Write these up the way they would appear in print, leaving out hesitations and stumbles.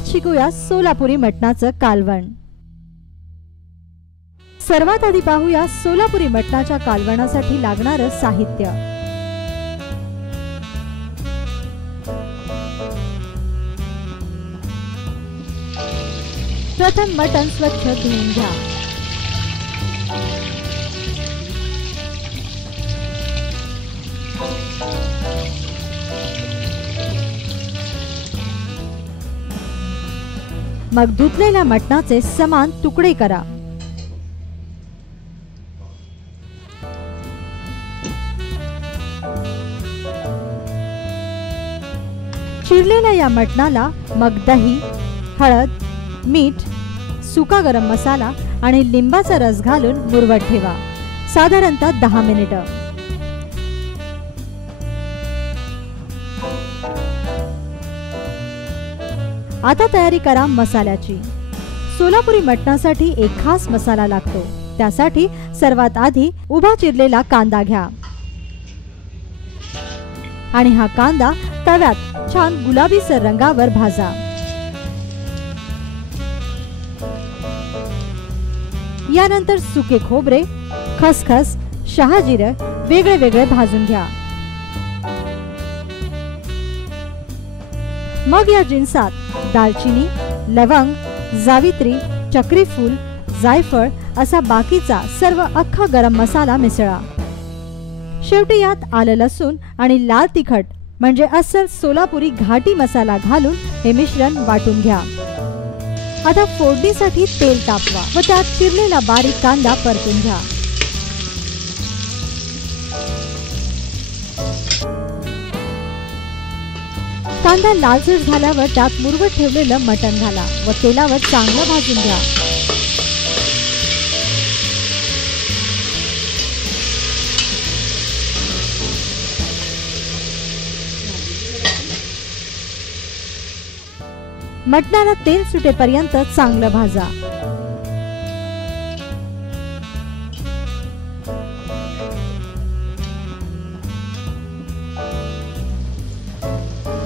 आज शिकूया सोलापुरी मटणाचं कालवण। सर्वात आधी पाहूया सोलापुरी मटणाच्या कालवणासाठी लागणारं साहित्य। प्रथम मटण स्वच्छ धुवून घ्या। मग धुतलेल्या मटणाचे समान तुकडे करा। चिरलेल्या या मटणाला मग दही, हळद, मीठ, सुका गरम मसाला आणि लिंबाचा रस घालून मुरवत ठेवा, साधारणतः 10 मिनिटं। आता तयारी करा मसाल्याची। सोलापुरी मटणासाठी एक खास मसाला लागतो। त्यासाठी सर्वात आधी उभा चिरलेला कांदा घ्या आणि हा कांदा तव्यात छान गुलाबीसर रंगावर भाजा। यानंतर सुके खोबरे, खसखस, शहाजिरे वेगळे वेगळे भाजून घ्या। मग या जिन्सात दालचिनी, लवंग, जावित्री, चक्रीफूल, जायफळ असा बाकीचा सर्व अख्खा गरम मसाला मिसळा। शेवटी यात आलं लसूण आणि लाल तिखट म्हणजे अस्सल सोलापुरी घाटी मसाला घालून हे मिश्रण वाटून घ्या। आता फोडणीसाठी तेल तापवा व त्यात चिरलेला बारीक कांदा परतून घ्या। कांदा लालसर झाल्यावर त्यात मुरवत ठेवलेलं मटण घाला व तेलावर चांगलं भाजून घ्या। मटणाला तेल सुटेपर्यंत चांगलं भाजा।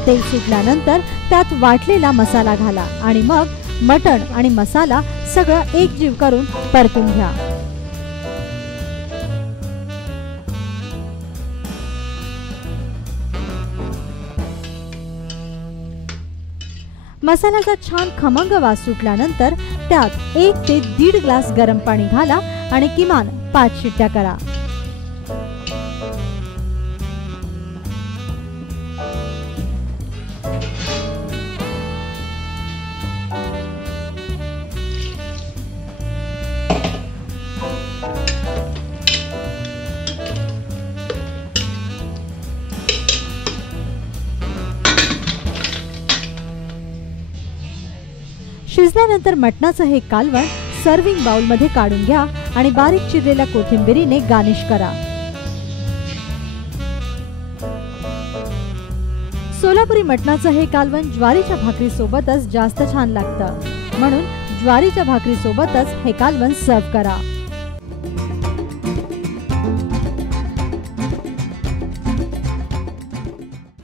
तेल सुटल्यानंतर त्यात वाटलेला मसाला घाला आणि मग मटण आणि मसाला सगळं एकजीव करून परतून घ्या। मसाल्याचा छान खमंग वास सुटल्यानंतर त्यात 1 ते 1.5 ग्लास गरम पाणी घाला आणि किमान 5 शिट्ट्या करा। शिजल्यानंतर मटणाचं हे कालवण सर्विंग बाउल मध्ये काढून घ्या आणि बारीक चिरलेल्या कोथिंबीरीने गार्निश करा। सोलापुरी मटणाचं हे कालवण ज्वारीच्या भाकरी सोबतच जास्त छान लागतं, म्हणून ज्वारीच्या भाकरी सोबतच हे कालवण सर्व करा।